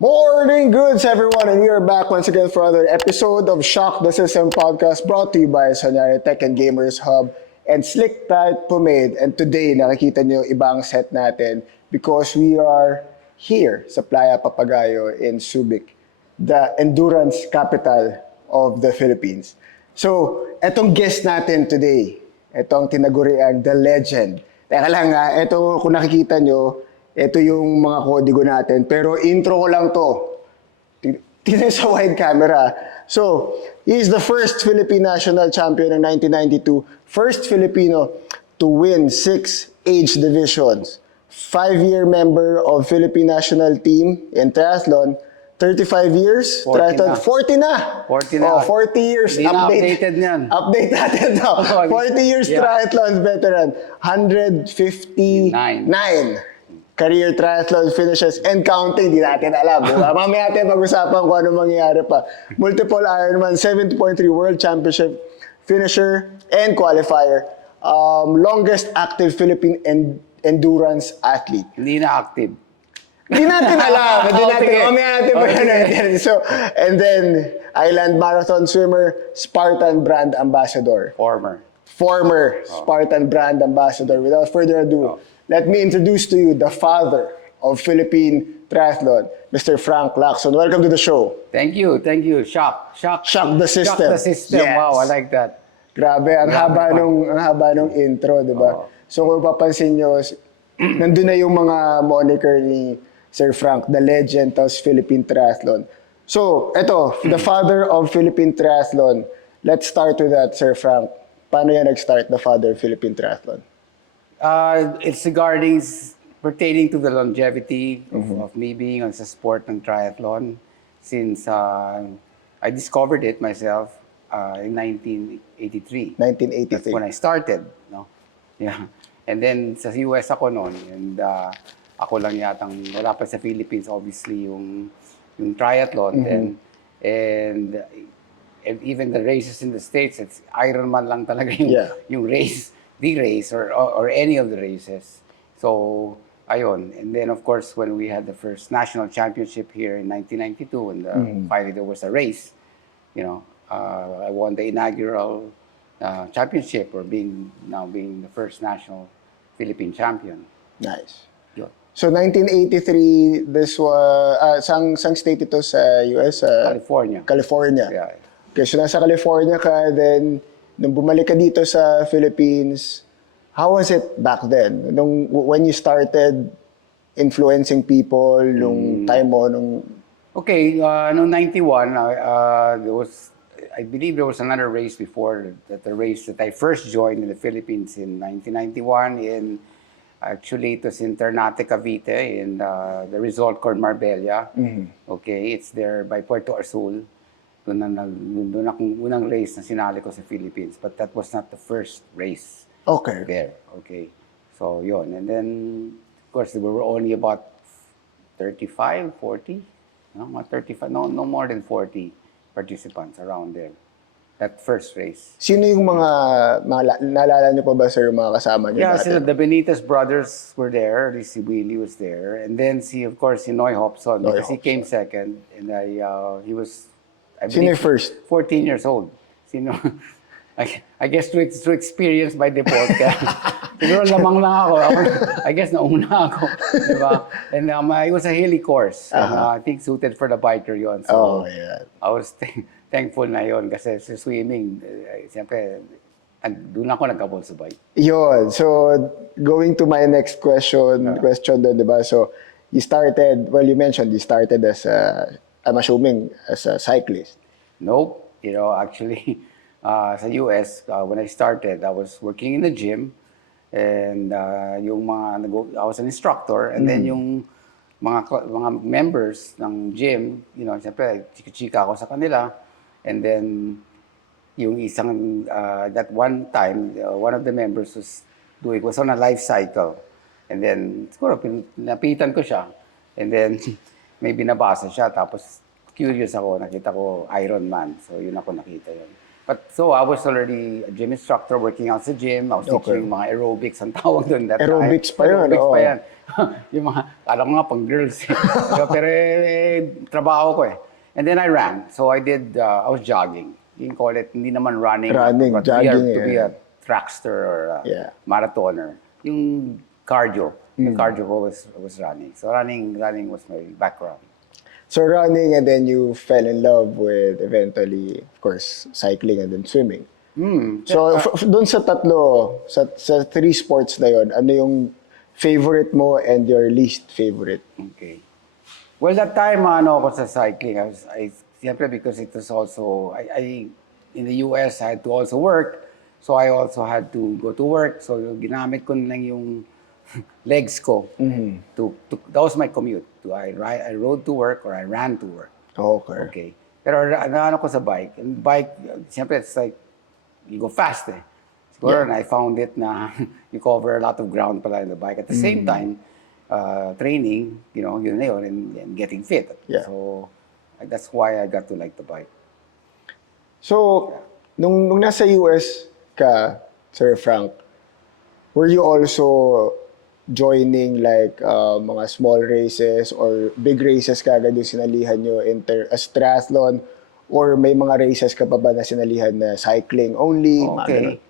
Morning goods, everyone, and we are back once again for another episode of Shock the System podcast brought to you by Sonyari Tech and Gamers Hub and Slick Tide Pomade. And today, nakikita niyo ibang set natin because we are here sa Playa Papagayo in Subic, the endurance capital of the Philippines. So, etong guest natin today, etong tinaguriang The Legend. Teka lang nga, eto kung nakikita nyo, ito yung mga kodigo natin. Pero intro ko lang to. Tignan sa wide camera. So, he is the first Philippine national champion in 1992. First Filipino to win 6 age divisions. 5-year member of Philippine national team in triathlon. 35 years, 40 triathlon. na. 40 na. 40 na. Oh, 40 years. Hindi na updated niyan. Update natin to. 40 years Yeah. triathlon veteran. 159 career triathlon finishes and counting. Di natin alam. Diba? Mamaya natin pag-usapan kung ano mangyayari pa. Multiple Ironman, 70.3 World Championship finisher and qualifier. Longest active Philippine endurance athlete. Hindi na active. Hindi natin alam. Hindi natin. Okay. Mamaya natin pa yun. So, and then, Island Marathon swimmer, Spartan brand ambassador. Former. Spartan brand ambassador. Without further ado, let me introduce to you the father of Philippine triathlon, Mr. Frank Lacson. Welcome to the show. Thank you. Shock the system. Shock the system. Yes. Wow, I like that. Grabe, ang haba nung intro, di ba? So kung papansin nyo, nandun na yung mga moniker ni Sir Frank, the legend of Philippine triathlon. So, eto, the father of Philippine triathlon. Let's start with that, Sir Frank. Paano yan nag-start, the father of Philippine triathlon? It's regarding pertaining to the longevity of me being on sa sport ng triathlon since I discovered it myself in 1983. 1983. That's when I started, no? Yeah. And then sa US ako noon, and ako lang yatang wala pa sa Philippines obviously yung triathlon and even the races in the States, it's Ironman lang talaga yung race, the race or any of the races. So ayun, and then of course when we had the first national championship here in 1992 and finally there was a race, you know, I won the inaugural championship or being the first national Philippine champion. Nice. Yun. So 1983, this was, sang state ito sa US? California. California. Yeah. Okay, so nasa California ka, then nung bumalik ka dito sa Philippines, how was it back then? When you started influencing people, nung time mo, Okay, noong 91, I believe there was another race before that, the race that I first joined in the Philippines in 1991 actually it was in Ternate, Cavite in the resort called Marbella. Okay, it's there by Puerto Azul. Doon akong unang race na sinali ko sa Philippines, but that was not the first race there. Okay, so yun. And then, of course, there were only about 35, 40, no, mga 35, no more than 40 participants around there. That first race. Sino yung mga naalala niyo pa ba, sir, mga kasama niyo? Yeah, sila, the Benitez brothers were there. Si Willie was there. And then, of course, si Noy Hobson. Because he came second. And he was, I Sino believe, yung first? 14 years old. Sino? I guess through experience by default. Siguro lamang lang ako. I guess nauna ako. Diba? And it was a hilly course. I think suited for the biker yon. So I was thankful na yon kasi sa swimming, siyempre, doon ako nagkabol sa bike. Yun. So, going to my next question doon, di ba? So, you mentioned you started as I'm assuming, as a cyclist. Nope. You know, actually, sa US, when I started, I was working in the gym and I was an instructor and then yung mga members ng gym, you know, siyempre, chika-chika ako sa kanila. And then, yung isang, that one time, one of the members was on a life cycle. And then, siguro, napitan ko siya. And then, may binabasa siya. Tapos, curious ako, nakita ko Ironman. So, yun ako nakita yun. But so I was already a gym instructor working out sa gym. I was teaching mga aerobics, ang tawag doon that Aerobics time. pa yun. Aerobics pa yan. Yung mga Kala ko nga pang girls. Pero trabaho ko eh. And then I ran. So I was jogging. You can call it, hindi naman running. Running, but jogging, to be a trackster or a marathoner. Yung cardio. Yung cardio ko was running. So running was my background. So running, and then you fell in love with eventually, of course, cycling and then swimming. So doon sa tatlo, sa three sports na yon, ano yung favorite mo and your least favorite? Okay. Well, that time, ako sa cycling, siyempre because it was also, in the US, I had to also work. So I also had to go to work. So ginamit ko na lang yung legs ko. That was my commute. I rode to work or I ran to work. Okay. Okay. Pero ano ko sa bike. And bike, siyempre, it's like, you go fast eh. Siguro, and I found it na you cover a lot of ground pala in the bike. At the same time, training, yun na yun, and getting fit. Yeah. So, that's why I got to like the bike. So, nung nasa US ka, Sir Frank, were you also joining like mga small races or big races kagad yung sinalihan nyo as triathlon? Or may mga races ka pa ba na sinalihan na cycling only? Okay.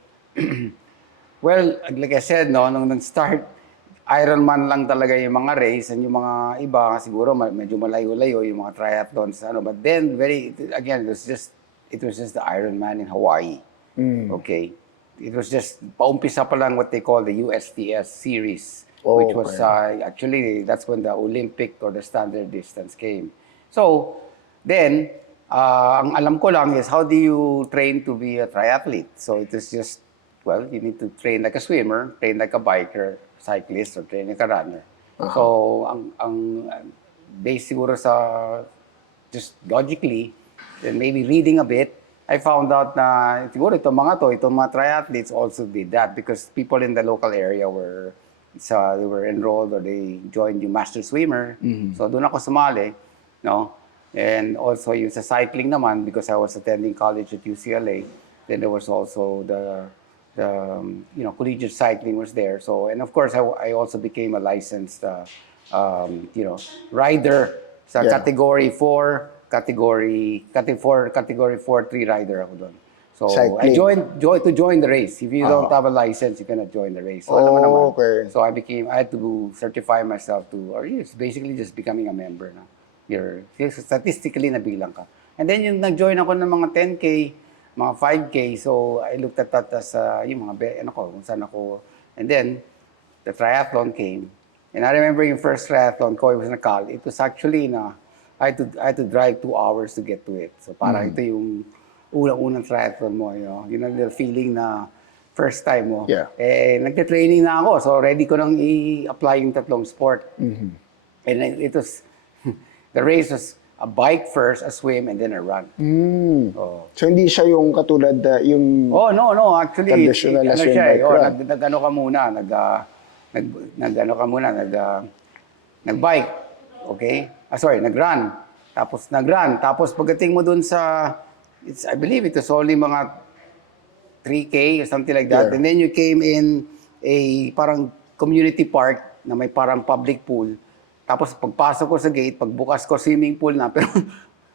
Well, like I said, nung nag-start, Ironman lang talaga yung mga race, and yung mga iba siguro medyo malayo-layo yung mga triathlons, but then again, it was just the Ironman in Hawaii. Okay. It was just paumpisa pa lang what they call the USTS series, which was actually that's when the Olympic or the standard distance came. So, then ang alam ko lang is how do you train to be a triathlete? So it is just, well, you need to train like a swimmer, train like a biker, cyclist, or train like a runner. So ang base siguro sa just logically, and maybe reading a bit, I found out na siguro itong mga triathletes also did that because people in the local area they were enrolled or they joined yung master swimmer. So doon ako sumali, no? And also yung sa cycling naman, because I was attending college at UCLA, then there was also the collegiate cycling was there. So, and of course, I also became a licensed rider sa category 4, category 4-3 rider ako doon. So cycling. I joined the race. If you don't have a license, you cannot join the race. So, okay. So I had to certify myself or it's basically just becoming a member na. You're statistically nabilang ka. And then yung nag-join ako ng mga 10K, mga 5K, so I looked at that as yung mga kung saan ako. And then the triathlon came. And I remember yung first triathlon ko, it was in a Cal. It was actually I had to drive 2 hours to get to it. So parang ito yung unang triathlon mo, yun ang feeling na first time mo. Yeah. Nagte-training na ako, so ready ko nang i-apply yung tatlong sport. And it was, the race was a bike first, a swim, and then a run. So hindi siya yung katulad yung no. Actually, traditional na swim bike run. Nag-ano ka muna, nag-bike. Okay? Nag-run. Tapos pagdating mo dun sa, I believe it was only mga 3K or something like that. Yeah. And then you came in a parang community park na may parang public pool. Tapos pagpasok ko sa gate, pagbukas ko swimming pool na, pero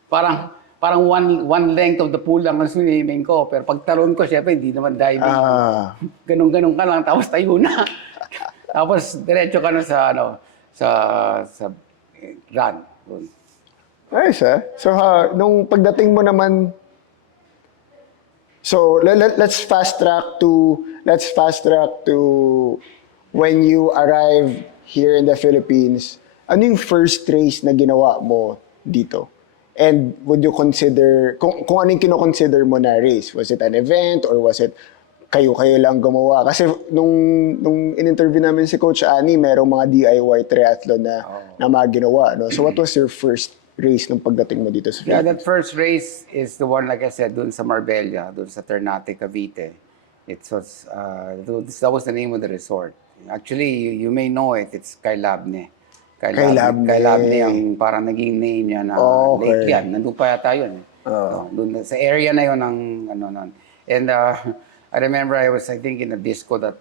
parang one length of the pool lang ang swimming ko. Pero pagtalon ko, syempre, hindi naman diving. Ganun-ganun ka lang, tapos tayo na. Tapos diretso ka na sa run. Nice, eh? So, nung pagdating mo naman, so let's fast track to when you arrive here in the Philippines. Ano yung first race na ginawa mo dito? And would you consider, kung ano yung kino-consider mo na race? Was it an event or was it kayo lang gumawa? Kasi nung in-interview namin si Coach Ani, merong mga DIY triathlon na mga ginawa. No? So what was your first race nung pagdating mo dito sa Philippines? Yeah, that first race is the one, like I said, dun sa Marbella, dun sa Ternate, Cavite. That was the name of the resort. Actually, you may know it. It's Kailabne. Kailabne ang parang naging name niya na lately yan. Nandun pa yata yun. Dun sa area na yun ng nun. And I remember I think, in a disco that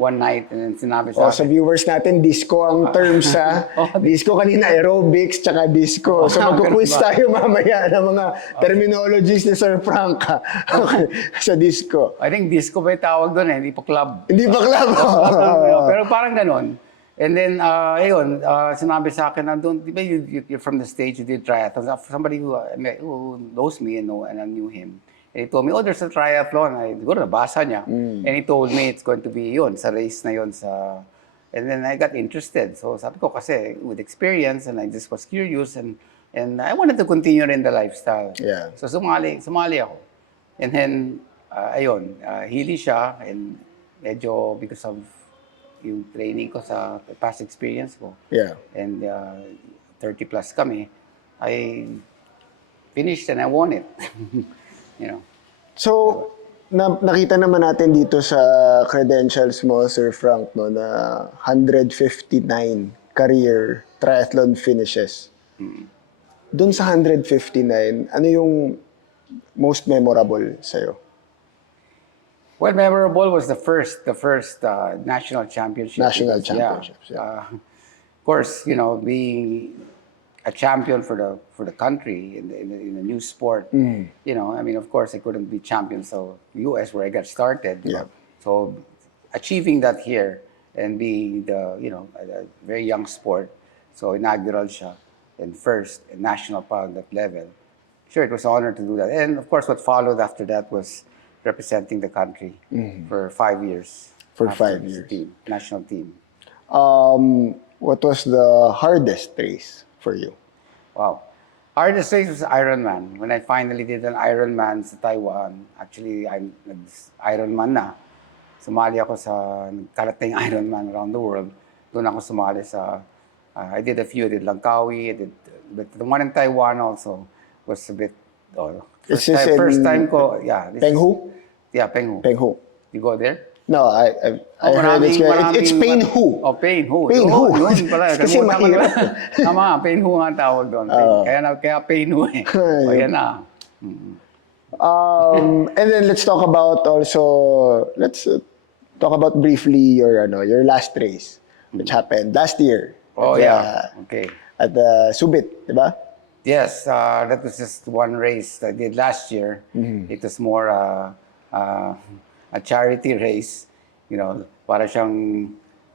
one night, and then sinabi O, sa sa akin, viewers natin, disco ang terms ha. Disco kanina, aerobics, tsaka disco. So magkuquiz ganun ba? tayo mamaya ng mga terminologies ni Sir Frank ha. Okay, sa disco. I think disco ba yung tawag doon hindi pa club. Hindi ba club? Pero parang ganon. And then, ayun, sinabi sa akin na doon, di ba you're from the States, you did triathlon. Somebody who knows me and I knew him. And he told me, oh, there's a triathlon. Siguro nabasa niya. And he told me it's going to be yun, sa race na yun. And then I got interested. So sabi ko kasi, with experience, and I just was curious, and I wanted to continue in the lifestyle. Yeah. So sumali ako. And then, ayun, hili siya, and medyo because of yung training ko sa past experience ko. Yeah. And 30 plus kami, I finished and I won it. You know. So, nakita naman natin dito sa credentials mo, Sir Frank, no, na 159 career triathlon finishes. Doon sa 159, ano yung most memorable sa'yo? Well, memorable was the first national championship. National Because, championships, yeah. Of course, being a champion for the country in a new sport. I mean, of course, I couldn't be champion. So U.S. where I got started. Yeah. So achieving that here and being a very young sport, so inaugural siya and first and national pa on that level. Sure, it was an honor to do that. And of course, what followed after that was representing the country for 5 years. For after 5 this years. Team, national team. What was the hardest race for you? Wow. Hardest race was Ironman. When I finally did an Ironman sa Taiwan, actually, I'm Ironman na. Sumali ako sa karating Ironman around the world. Doon ako sumali sa, I did a few. I did Langkawi, but the one in Taiwan also was a bit, first time ko, yeah. Penghu? Yeah, Penghu. Penghu. You go there? No, I heard it's Penghu. Oh, Penghu. Penghu. Yun pala. Kasi Kalimutan ko mahirap. na. Tama, Penghu nga ang tawag doon. Kaya Penghu eh. O, yan na. And then let's talk about briefly your last race, which happened last year. Oh, yeah. Okay. At the Subic, di ba? Yes, that was just one race I did last year. It was more a charity race. Para siyang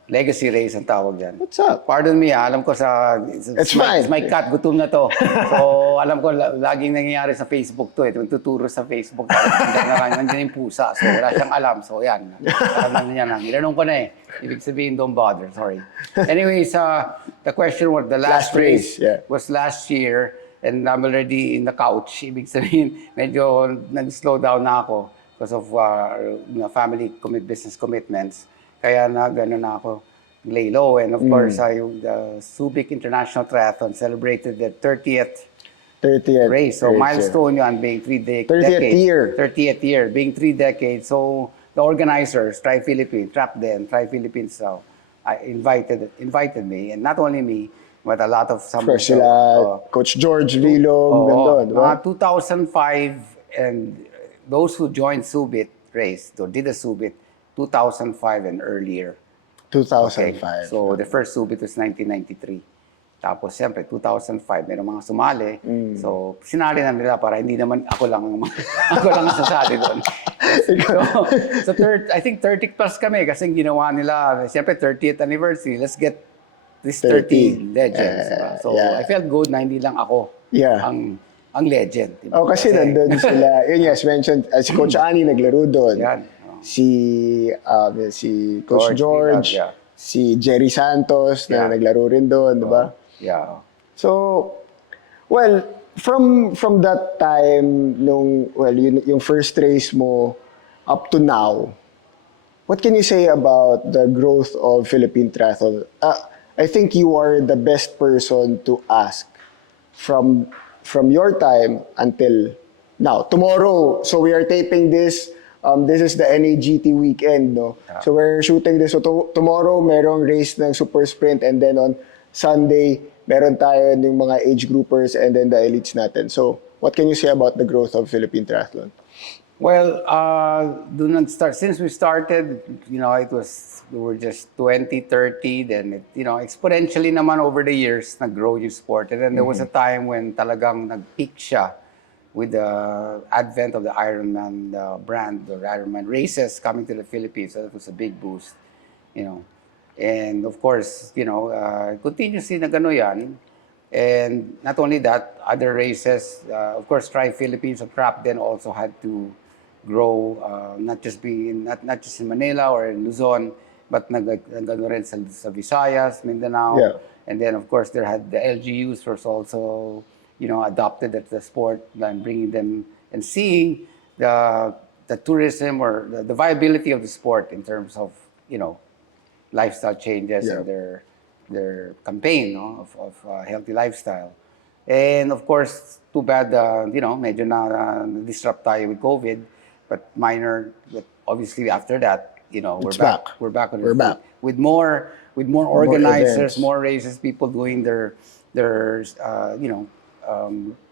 legacy race ang tawag dyan. What's up? Pardon me, alam ko It's fine. It's my cat, gutom na to. So, alam ko, laging nangyayari sa Facebook to. Tuturo sa Facebook. Nandiyan yung pusa. So, wala siyang alam. So, yan. Alam na niya na. Nilanong ko na eh. Ibig sabihin, don't bother. Sorry. Anyways, the question was, the last race yeah. was last year. And I'm already in the couch. Ibig sabihin, medyo nag-slow down na ako because of family business commitments. Kaya gano'n na ako lay low. And of course, the Subic International Triathlon celebrated the 30th race. So milestone yun, being 3 decades. 30th year. 30th year, being 3 decades. So the organizers, Tri-Philippines, Tri-Philippines, so invited me. And not only me, but a lot of some Of course, sila Coach George Vilog, nandun, di ba? 2005, and those who joined Subic race, or did the Subic, 2005 and earlier. 2005. So the first Subic was 1993. Tapos siyempre 2005 merong mga sumali. So sinali na nila para hindi naman ako lang ang sasali doon. So I think 30 plus kami kasi ginawa nila siyempre 30th anniversary. Let's get this 30 legends. So yeah. I felt good na hindi lang ako ang legend. Diba? Kasi nandun sila. Yun, yes, mentioned, si Coach Ani naglaro doon. Yan. Si Coach George, si Jerry Santos na naglaro rin doon, di ba? Yeah. So, well, from that time, yung first race mo up to now, what can you say about the growth of Philippine triathlon? I think you are the best person to ask from your time until now. Tomorrow, so we are taping this. This is the NAGT weekend, no? Yeah. So we're shooting this. So tomorrow, merong race ng Super Sprint, and then on Sunday, meron tayo ng mga age groupers and then the elites natin. So what can you say about the growth of Philippine triathlon? Well, do not start. Since we started, we were just 20, 30, then, exponentially naman over the years, nag-grow yung sport. And then there was a time when talagang nag-peak siya with the advent of the Ironman brand, or Ironman races coming to the Philippines. So that was a big boost, you know. And of course, continuously na gano yan. And not only that, other races, of course, Tri Philippines or TRAP then also had to grow, not just in Manila or in Luzon, but nagano rin sa Visayas, Mindanao. Yeah. And then, of course, there had the LGUs was also, adopted at the sport and bringing them and seeing the tourism or the viability of the sport in terms of, lifestyle changes Yeah. and their campaign, no, of healthy lifestyle. And of course, too bad, medyo na-disrupt tayo with COVID, but minor. But obviously, after that, we're It's back. back. We're back on We're the back. feet with more organizers, events. more races, people doing their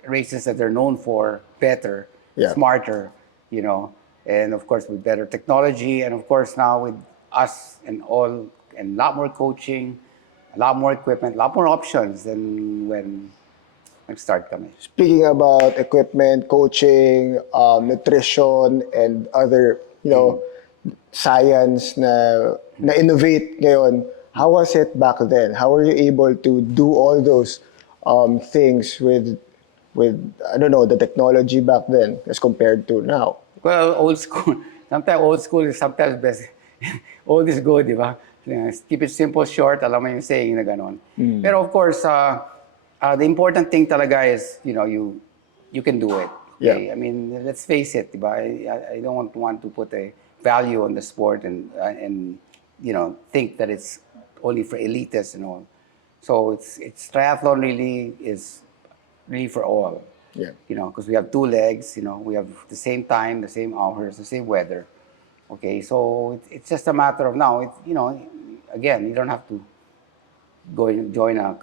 races that they're known for better, Yeah. smarter, and of course with better technology, and of course now with us and a lot more coaching, a lot more equipment, a lot more options than when nag-start kami. Speaking about equipment, coaching, nutrition, and other, science na innovate ngayon, how was it back then? How were you able to do all those things with I don't know, the technology back then as compared to now? Well, old school. Sometimes old school is sometimes best. Old is good, di ba? Keep it simple, short. Alam mo yung saying na gano'n. Pero of course, the important thing talaga is, you can do it. Okay? Yeah. I mean, let's face it, di ba? I don't want to put a value on the sport and think that it's only for elitists and all. So it's triathlon really is really for all. Yeah. Because we have two legs, we have the same time, the same hours, the same weather. Okay, so it's just a matter of now. Again, you don't have to go and join a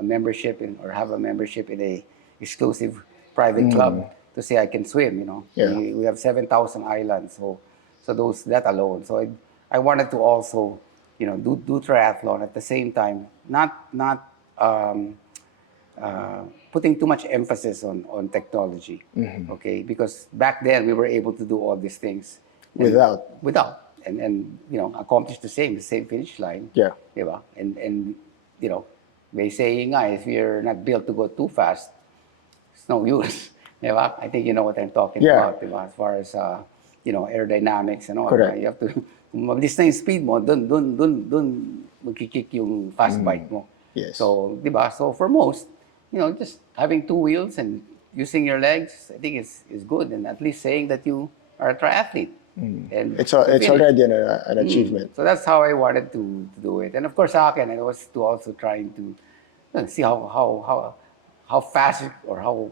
membership or have a membership in a exclusive private club to say I can swim. Yeah. We have 7,000 islands, so that alone. So I wanted to also, do triathlon at the same time, not putting too much emphasis on technology, okay? Because back then we were able to do all these things without and accomplish the same finish line. Yeah. Diba? And may say nga, if you're not built to go too fast, it's no use. Diba? I think you know what I'm talking Yeah. about, diba? As far as aerodynamics and all. Correct. You have to kung mabilis na yung speed mo, dun magkikik yung fast bike mo. Yes. So, di ba? So for most, just having two wheels and using your legs, I think is good. And at least saying that you are a triathlete. And It's to finish. already an achievement. So that's how I wanted to do it. And of course, sa akin, I was to also trying to see how fast or how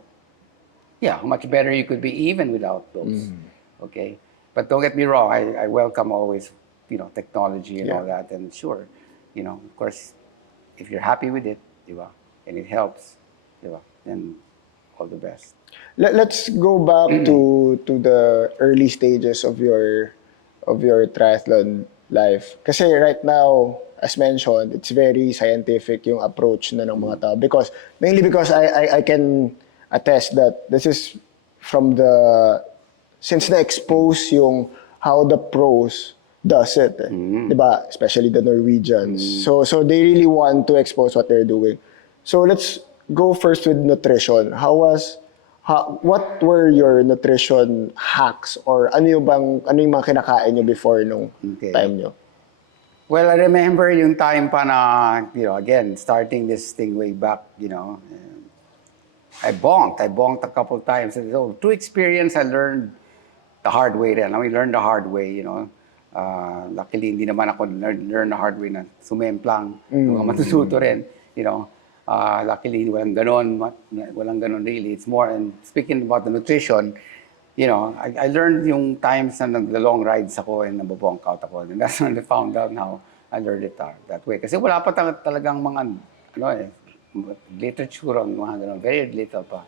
much better you could be even without those. Okay? But don't get me wrong, I welcome always, technology and all that. And sure, of course, if you're happy with it, diba, and it helps, diba, then all the best. Let's go back to the early stages of your triathlon life. Kasi right now, as mentioned, it's very scientific yung approach na ng mga tao mainly because I can attest that this is from since na-expose yung how the pros does it, diba? Especially the Norwegians. So they really want to expose what they're doing. So let's go first with nutrition. What were your nutrition hacks or ano yung mga kinakain nyo before nung time nyo? Well, I remember yung time pa na, again, starting this thing way back, I bonked a couple times. So through experience, I learned the hard way rin. We learned the hard way, luckily, hindi naman ako learn the hard way na sumemplang, matututo rin, luckily, walang ganon really. It's more, and speaking about the nutrition, I learned yung times na nag-long rides ako and nababonk out ako. And that's when I found out how I learned it that way. Kasi wala pa talagang mga, literature on mga ganon, very little pa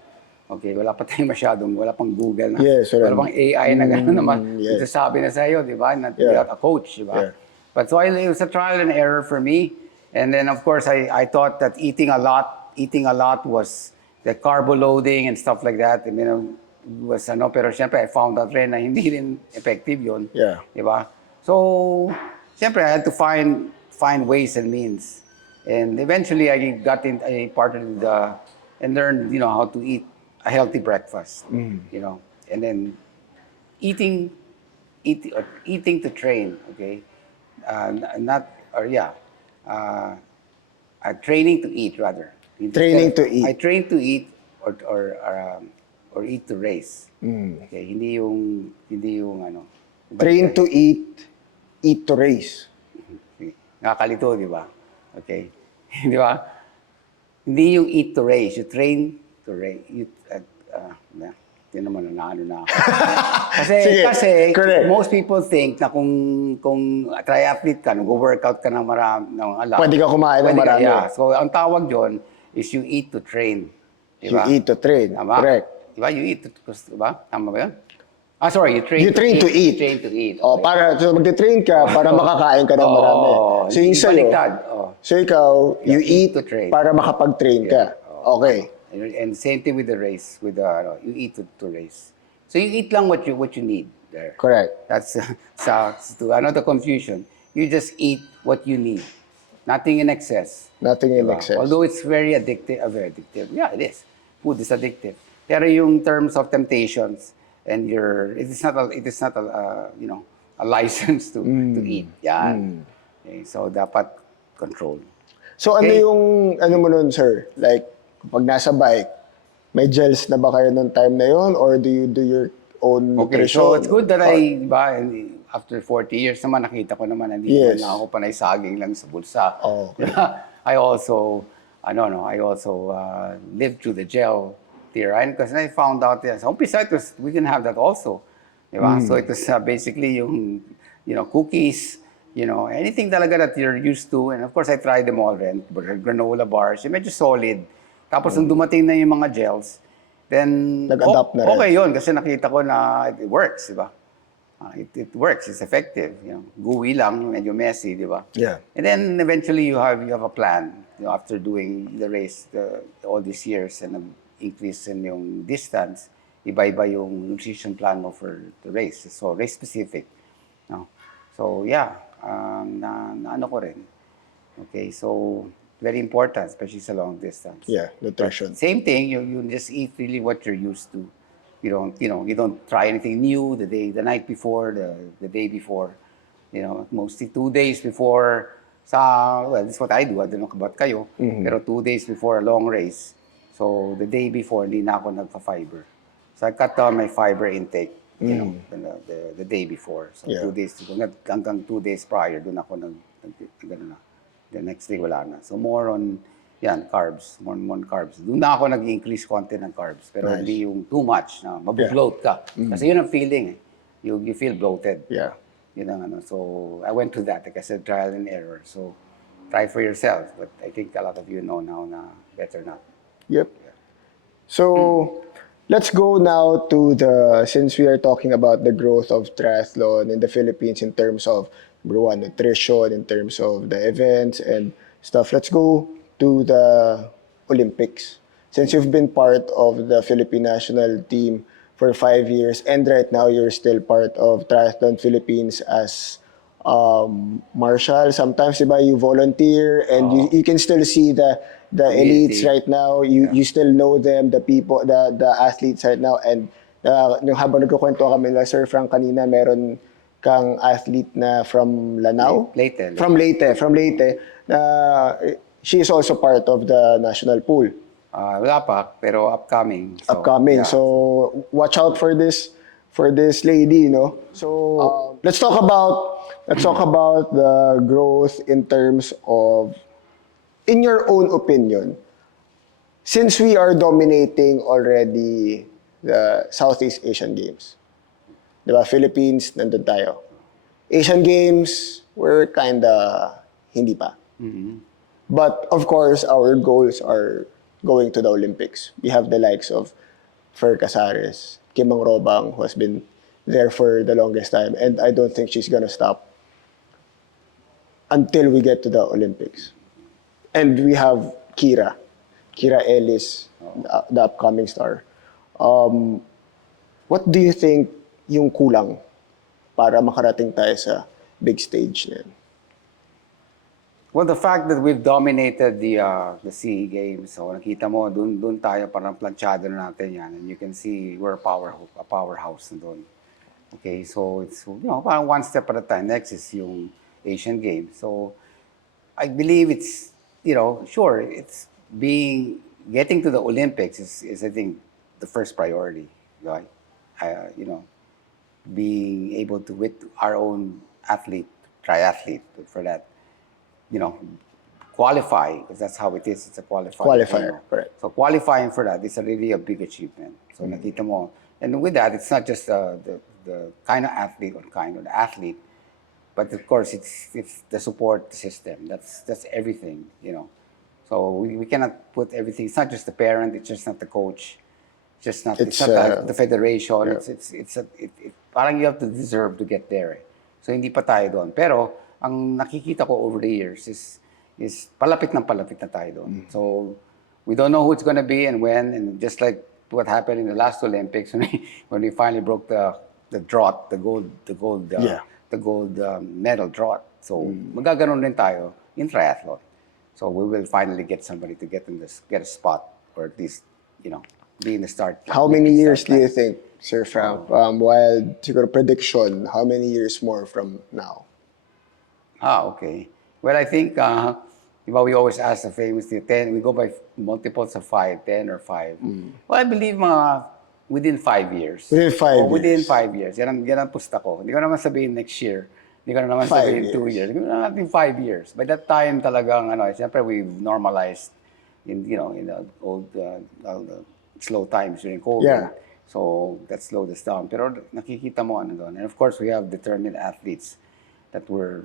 Okay, wala pa tayong wala pang Google na, Yes, wala pang AI na gano'n naman. yes. Nagsasabi na sa'yo, di ba? Na Yeah. without a coach, di ba? Yeah. But so it was a trial and error for me. And then of course, I thought that eating a lot was the carbo loading and stuff like that. I mean, was pero syempre, I found out rin na hindi rin effective yun. Yeah. Di ba? So, syempre, I had to find ways and means. And eventually, I partnered and learned, how to eat a healthy breakfast, and then eating, eating to train, okay? Not, or yeah, uh, training to eat rather. Training to eat. I train to eat or eat to race. Okay, hindi yung ano. Train to eat to race. Nakakalito, di ba? Okay. Di ba? Hindi yung eat to race. You train to race. Hindi naman na ako. Sige, Kasi correct. most people think na kung triathlete ka, nag-workout ka ng alam. Pwede ka kumain ng marami. Yeah. So, ang tawag doon is you eat to train. Di You ba? eat to train. Tama? Correct. Di ba? You eat to, di ba? Tama ba yun? Sorry, you train You train to eat. You train to eat. Oh, so magte-train ka para makakain ka ng marami. So yung sa'yo, baliktad. so ikaw, you eat to train. para makapag-train ka. Okay. And same thing with the race, you eat to race. So you eat lang what you need there. Correct. That's the confusion. You just eat what you need. Nothing in excess. Nothing in Diba? excess. Although it's very addictive, Yeah, it is. Food is addictive. Pero yung terms of temptations and it is not a license to eat. Yan. Okay, so dapat control. So ano Okay. ano mo nun, sir? Like, pag nasa bike, may gels na ba kayo nung time na yon, or do you do your own Okay, nutrition? so it's good that after 40 years naman, nakita ko naman, hindi Yes. naman ako panay saging lang sa bulsa. Oh, okay. I also lived through the gel theory because I found out that sa umpisa, we can have that also. Diba? So it was basically yung, cookies, anything talaga that you're used to. And of course, I tried them all rin. Granola bars, yung medyo solid. Tapos nung dumating na yung mga gels, then Nag-adapt na rin. okay yun kasi nakita ko na it works, di ba? It works, it's effective. Gooey lang, medyo messy, di ba? Yeah. And then eventually you have a plan after doing the race all these years and increase in yung distance, iba-iba yung nutrition plan mo for the race. So race specific. No? So yeah, ano ko rin. Okay, so very important, especially sa long distance. Yeah, nutrition. Same thing, you just eat really what you're used to. You don't try anything new the night before, the day before. Mostly 2 days before this is what I do. I don't know about kayo. Pero 2 days before a long race. So the day before, hindi na ako nagpa-fiber. So I cut down my fiber intake, the day before. So Yeah. 2 days, hanggang 2 days prior, doon ako gano'n na. The next day, wala na. So more on, carbs. More on carbs. Doon na ako nag-increase konti ng carbs. Pero Nice. hindi yung too much na mabubloat ka. Kasi yun ang feeling eh. You feel bloated. Yeah. Yun ang ano. So I went to that. Like I said, trial and error. So try for yourself. But I think a lot of you know now na better not. Yep. So, let's go now to since we are talking about the growth of triathlon in the Philippines in terms of, number one, nutrition, in terms of the events and stuff. Let's go to the Olympics. Since you've been part of the Philippine national team for 5 years, and right now you're still part of Triathlon Philippines as marshal. Sometimes, diba, you volunteer and you can still see the elites right now. You still know them, the people, the athletes right now. And yung habang nagkukwento kami na Sir Frank kanina, meron kang athlete na from Lanao? Leyte. From Leyte. She is also part of the national pool. Wala pa, pero upcoming. So, Upcoming. yeah. So watch out for this lady, no? So let's talk about the growth in terms of, in your own opinion, since we are dominating already the Southeast Asian Games. Diba? Philippines, nandun tayo. Asian Games, we're kinda hindi pa. But of course, our goals are going to the Olympics. We have the likes of Fer Casares, Kimang Robang, who has been there for the longest time, and I don't think she's gonna stop until we get to the Olympics. And we have Kira Ellis, the upcoming star. What do you think yung kulang para makarating tayo sa big stage na yan? Well, the fact that we've dominated the SEA Games, so nakita mo, dun tayo parang planchado na natin yan. And you can see we're a powerhouse na dun. Okay, so it's, parang one step at a time. Next is yung Asian Games. So I believe it's, sure, it's getting to the Olympics is I think, the first priority, right? Being able to, with our own triathlete, for that, qualify, because that's how it is. It's a Qualifier, correct. So qualifying for that is really a big achievement. So nakita mo, and with that, it's not just the kind of athlete or kind of athlete, but of course it's the support system. That's everything, So we cannot put everything. It's not just the parent. It's just not the coach. It's not the federation. Yeah. Parang you have to deserve to get there. So hindi pa tayo doon. Pero ang nakikita ko over the years is palapit na tayo doon. So we don't know who it's gonna be and when, and just like what happened in the last Olympics when we finally broke the drought, the gold medal drought. So magaganon din tayo in triathlon. So we will finally get somebody to get a spot, or at least be in the start. How many years do you think, Sir Frank? Wild siguro prediction. How many years more from now? Okay. Well, I think, we always ask the famous 10, we go by multiples of 5, 10 or 5. Well, I believe within 5 years. Within 5 years? Within 5 years. Yan ang pusta ko. Hindi ko naman sabihin next year. Hindi ko naman sabihin 2 years. Hindi ko naman 5 years. By that time talagang, siyempre we've normalized in the old, the slow times during COVID. Yeah. So that slowed us down. Pero nakikita mo doon. And of course, we have determined athletes that were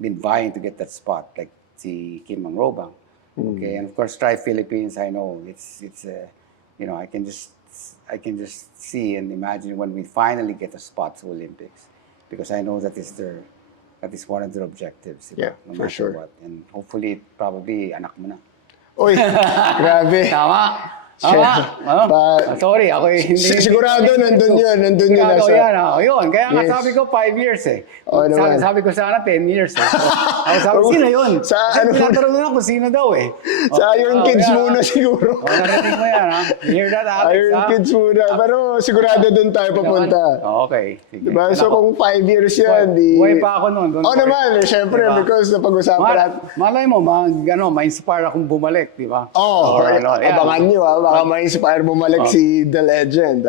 been vying to get that spot, like si Kimang Robang. Okay, and of course, Tri Philippines. I know it's I can just see and imagine when we finally get a spot to Olympics, because I know that is one of their objectives. Yeah, no for matter sure. What. And hopefully, probably anak mo na. Uy, grabe. Tama. But, sorry, ako hindi. Sigurado, nandun yun. Sigurado yan. Yun. Kaya nga sabi ko 5 years eh. Sabi ko sana 10 years eh. Sabi, sino yun? Tinatanong na kung sino daw eh. Sa Iron Kids muna siguro. Narinig mo yan, ha? Hear that, Alex, Iron Kids muna. Pero sigurado dun tayo papunta. Okay. Sige. Diba? So kung 5 years yan, buhay pa ako nun. Naman, syempre, because napag-usapan natin. Malay mo, ma-inspire akong bumalik, di ba? Abangan nyo, baka ma-inspire bumalik si The Legend.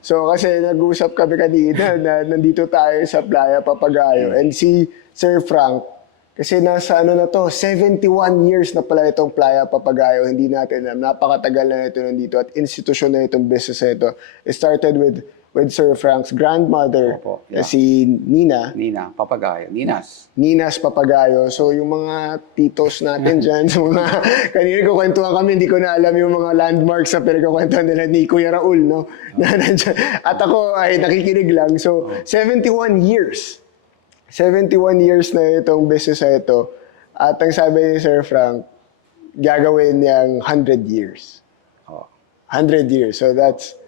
So kasi nag-usap kami kanina na nandito tayo sa Playa Papagayo, and si Sir Frank, kasi nasa 71 years na pala itong Playa Papagayo, hindi natin alam, napakatagal na ito nandito at institusyon na itong business na ito. It started with Sir Frank's grandmother, si Nina Papagayo, Ninas Papagayo. So yung mga titos natin dyan, sa mga kanina ko kwentuhan kami, hindi ko na alam yung mga landmarks sa pinagkakwentuhan nila ni Kuya Raul, no? Na nandyan. At ako ay nakikinig lang. So 71 years. 71 years na itong business na ito. At ang sabi ni Sir Frank, gagawin niyang 100 years. 100 years. So that's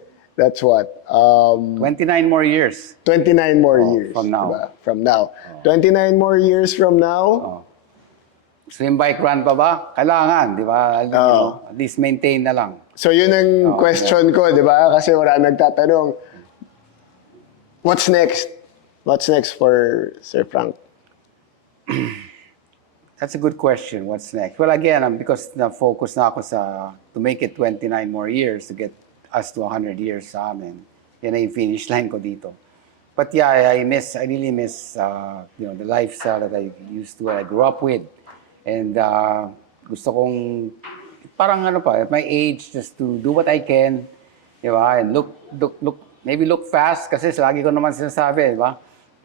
what? 29 more years. 29 more years. From now. Diba? From now. 29 more years from now. Swim bike run pa ba? Kailangan, di ba? At least maintain na lang. So yun ang question ko, di ba? Kasi wala nagtatanong. What's next? What's next for Sir Frank? That's a good question. What's next? Well, again, because na-focus na ako to make it 29 more years to get us to 100 years sa amin. Yan na yung finish line ko dito. But yeah, I really miss the lifestyle that I used to, I grew up with. And gusto kong, parang at my age, just to do what I can, di ba? And maybe look fast, kasi lagi ko naman sinasabi, di ba?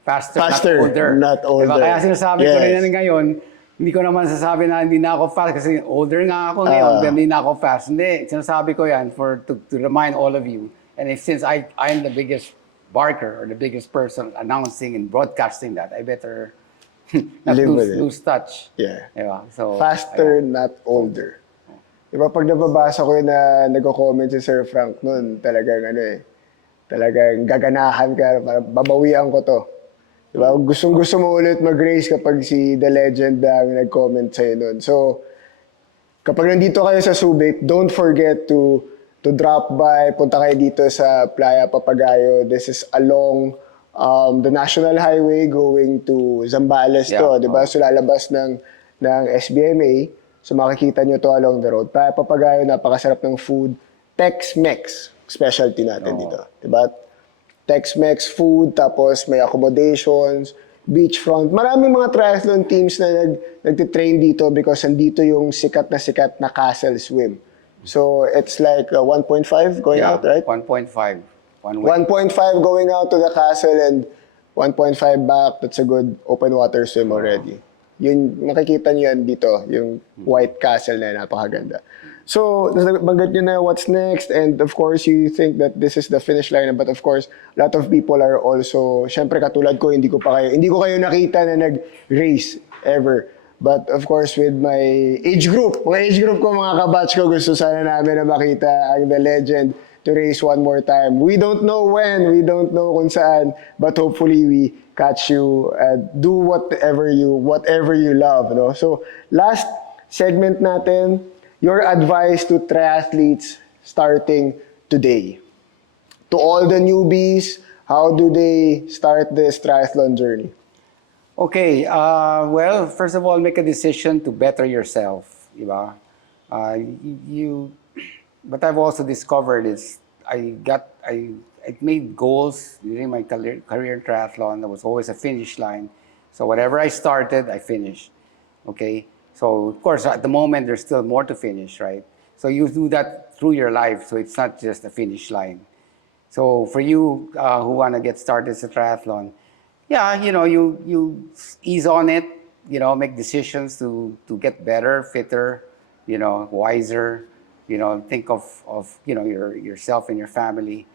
Faster, not older. Not older. Diba? Kaya sinasabi ko rin ngayon, Hindi ko naman sasabi na hindi na ako fast kasi older nga ako ngayon, pero hindi na ako fast. Hindi, sinasabi ko yan to remind all of you. And since I'm the biggest barker or the biggest person announcing and broadcasting that, I better not Live with it. lose touch. Yeah. Diba? So, Faster, not older. Diba, pag nababasa ko yun na nagko-comment si Sir Frank noon, talagang talagang gaganahan ka, parang babawian ko to. Diba? Gustong-gusto mo ulit mag-race kapag si The Legend ang nag-comment sa'yo nun. So, kapag nandito kayo sa Subic, don't forget to drop by. Punta kayo dito sa Playa Papagayo. This is along the National Highway going to Zambales to. Yeah. Diba? So, lalabas ng SBMA. So, makikita nyo to along the road. Playa Papagayo, napakasarap ng food. Tex-Mex, specialty natin dito. Diba? Tex-Mex food, tapos may accommodations, beachfront. Maraming mga triathlon teams na nagtitrain dito because andito yung sikat na Castle Swim. So, it's like 1.5 going out, right? 1.5. 1.5 going out to the castle and 1.5 back. That's a good open water swim already. Yun, makikita nyo yan dito, yung White Castle na napakaganda. So, banggit nyo na what's next, and of course, you think that this is the finish line, but of course, a lot of people are also, syempre katulad ko, hindi ko kayo nakita na nag-race ever. But of course, with my age group ko, mga kabatch ko, gusto sana namin na makita ang The Legend to race one more time. We don't know when, we don't know kung saan, but hopefully we catch you and do whatever you love. No? So, last segment natin, your advice to triathletes starting today. To all the newbies, how do they start this triathlon journey? Okay, well, first of all, make a decision to better yourself, diba? What I've also discovered is I made goals during my career in triathlon. There was always a finish line. So whatever I started, I finished. Okay? So of course, at the moment, there's still more to finish, right? So you do that through your life. So it's not just a finish line. So for you who want to get started as a triathlon, yeah, you ease on it, make decisions to get better, fitter, wiser, think of yourself and your family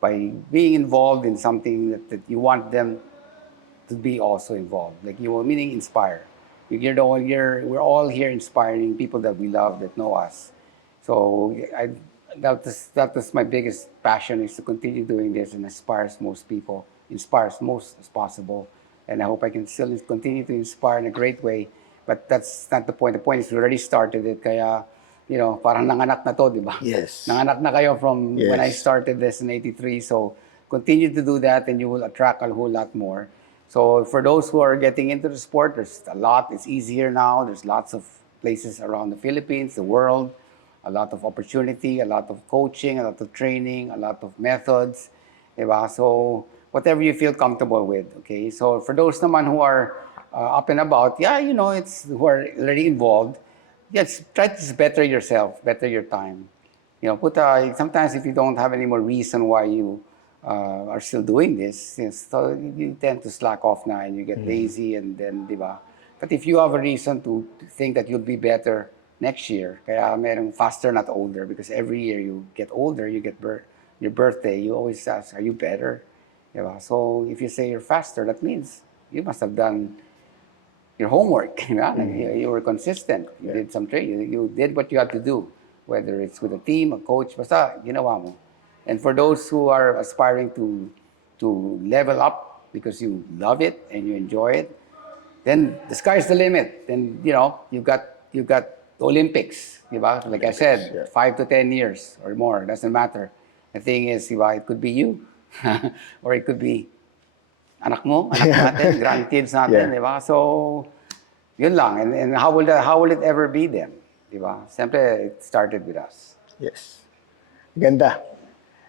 by being involved in something that you want them to be also involved. Like meaning inspire. We're all here inspiring people that we love, that know us. So that was my biggest passion, is to continue doing this and inspires most as possible. And I hope I can still continue to inspire in a great way. But that's not the point. The point is we already started it. Kaya, parang nanganak na to, di ba? Yes. Nanganak na kayo from when I started this in 83. So continue to do that and you will attract a whole lot more. So for those who are getting into the sport, there's a lot. It's easier now. There's lots of places around the Philippines, the world, a lot of opportunity, a lot of coaching, a lot of training, a lot of methods. Diba? So whatever you feel comfortable with. Okay. So for those naman who are up and about, who are already involved, yes, try to just better yourself, better your time. Sometimes if you don't have any more reason why you are still doing this, so you tend to slack off now and you get lazy and then, diba? But if you have a reason to think that you'll be better next year, kaya merong faster, not older, because every year you get older, you get your birthday, you always ask, are you better? Diba? So if you say you're faster, that means you must have done your homework. You were consistent. You did some training. You did what you had to do, whether it's with a team, a coach, basta ginawa mo. And for those who are aspiring to level up because you love it and you enjoy it, then the sky's the limit. Then you've got the Olympics, diba? Like I said, 5 to 10 years or more, doesn't matter. The thing is, diba, it could be you, or it could be anak natin, grandkids natin, diba? So, yun lang. And how will it ever be them, diba? Siyempre, it started with us. Yes. Ganda.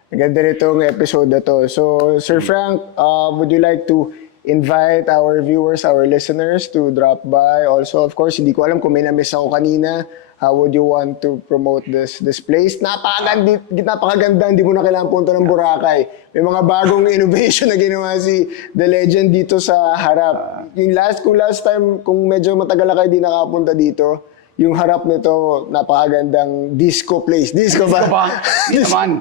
Ganda nitong episode na to. So, Sir Frank, would you like to invite our viewers, our listeners to drop by? Also, of course, hindi ko alam kung may na-miss ako kanina. how would you want to promote this place? Napakaganda, hindi mo na kailangan punta ng Boracay. May mga bagong innovation na ginawa si The Legend dito sa harap. Kung last time, kung medyo matagal na kayo di nakapunta dito, yung harap nito, napakagandang disco place. Disco ba? Hindi naman.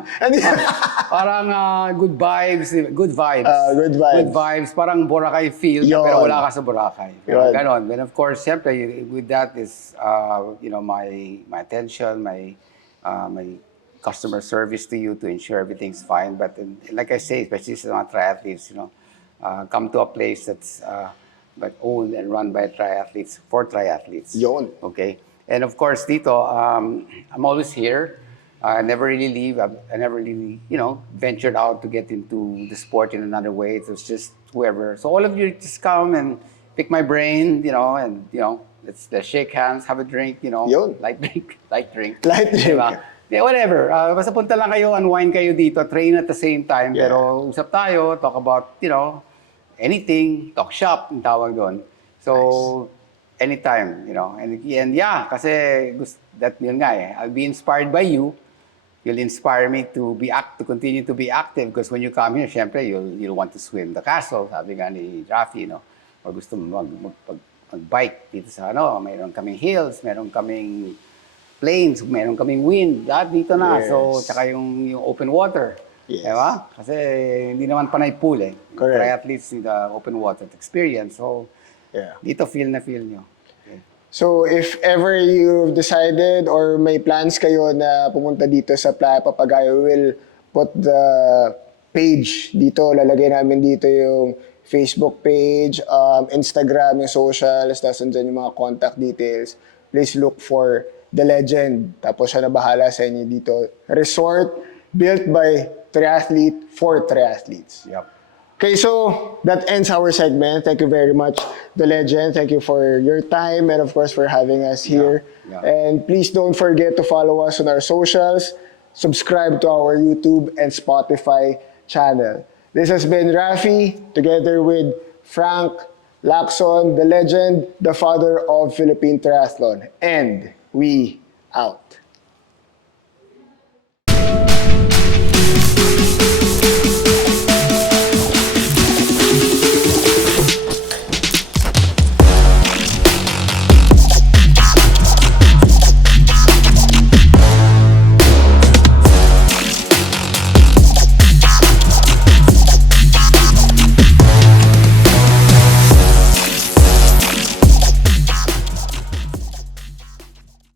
Parang good vibes. Good vibes. Good vibes. Good vibes. Parang Boracay feel, Yun. pero wala ka sa Boracay. Yun. Ganon. And of course, siyempre, with that is, my attention, my customer service to you to ensure everything's fine. But like I say, especially sa mga triathletes, come to a place that's but owned and run by triathletes, for triathletes. Yun. Okay. And of course, dito, I'm always here. I never really leave. I never really, ventured out to get into the sport in another way. It was just whoever. So all of you just come and pick my brain, let's shake hands, have a drink, Yun. light drink. Light drink. Diba? Yeah, whatever. Basta punta lang kayo, unwind kayo dito, train at the same time. Yeah. Pero usap tayo, talk about, anything, talk shop, ang tawag doon. So, anytime, and yeah, kasi yun nga I'll be inspired by you. You'll inspire me to continue to be active because when you come here, syempre, you'll want to swim the castle, sabi nga ni Rafi, or gusto mo mag-bike dito sa mayroon kaming hills, mayroon kaming plains, mayroon kaming wind, lahat dito na. Yes. So, tsaka yung open water. Yes. Diba? Kasi hindi naman panay pool Correct. Triathletes need the open water experience. So, Yeah. dito feel nyo. Okay. So, if ever you've decided or may plans kayo na pumunta dito sa Playa Papagayo, we'll put the page dito. Lalagay namin dito yung Facebook page, Instagram, yung socials, tapos andyan yung mga contact details. Please look for The Legend. Tapos siya na bahala sa inyo dito. Resort built by triathlete for triathletes. Yep. Okay, so that ends our segment. Thank you very much, The Legend. Thank you for your time and of course for having us here. Yeah. And please don't forget to follow us on our socials, subscribe to our YouTube and Spotify channel. This has been Rafi together with Frank Lacson, The Legend, the father of Philippine triathlon. And we out.